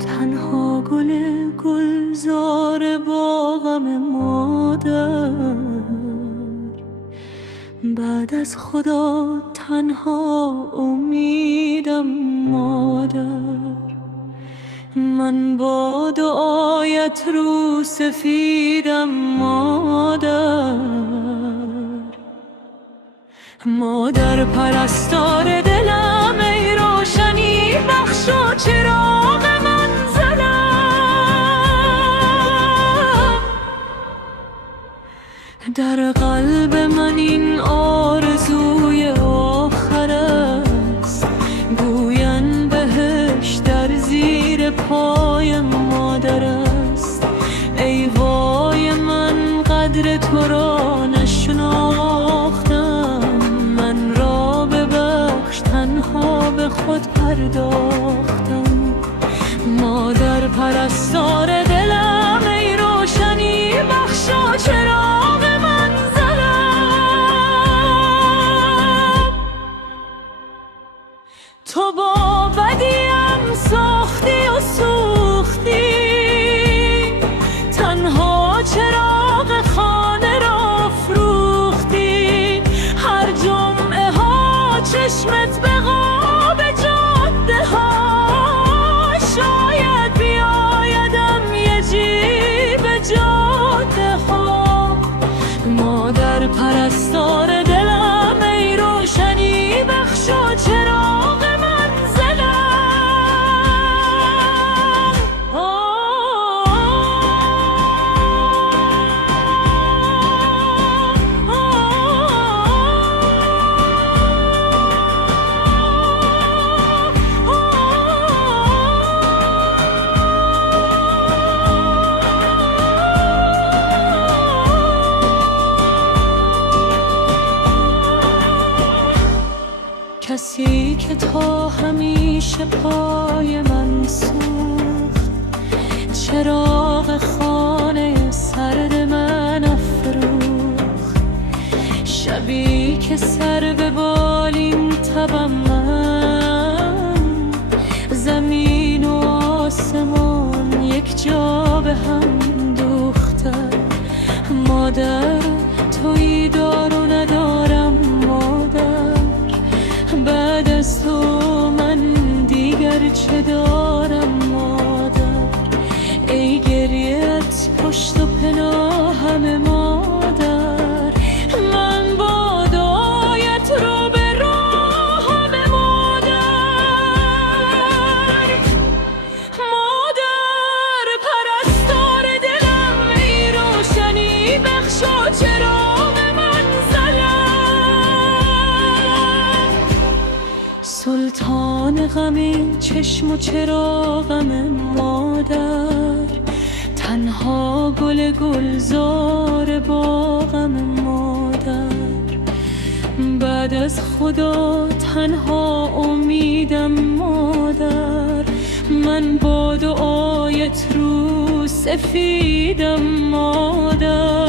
تنها گلزار باغم مادر، بعد از خدا تنها امیدم مادر. من با دعایت رو سفیدم مادر، مادر پرستار دلم، ای روشنی بخش و چراغ منزلم. در قلب من این آرزوی آخر است، گوین بهش در زیر پای مادر است. ای وای من قدر تو را نشناختم، من را ببخش تنها به خود پرداختم. مادر پرستار دلم، ای روشنی بخش و چراغ منزلم. تو با بدیم ساختی و سوختی، تنها چراغ خانه را فروختی. هر جمعه ها چشمت به قاب جاده ها، شاید بیایدم یه جیب جاده ها. مادر پرستار دلم، ای روشنی بخش و چراغ کسی که تا همیشه پای من سوخت، چراغ خانه سرد من افروخت. شبی که سر به بالین تبم من، زمین و آسمان یک جا به هم دوختن. مادر تویی دار و ندارم مادر، بعد از تو من دیگر چه دارم مادر. ای گریت پشت و پناهم مادر، من با دعایت رو به راهم مادر. مادر پرستار دلم، ای روشنی بخش و چراغ سلطان غم چشم و چراغم مادر، تنها گلزار باغم مادر. بعد از خدا تنها امیدم مادر، من با دعایت رو سفیدم مادر.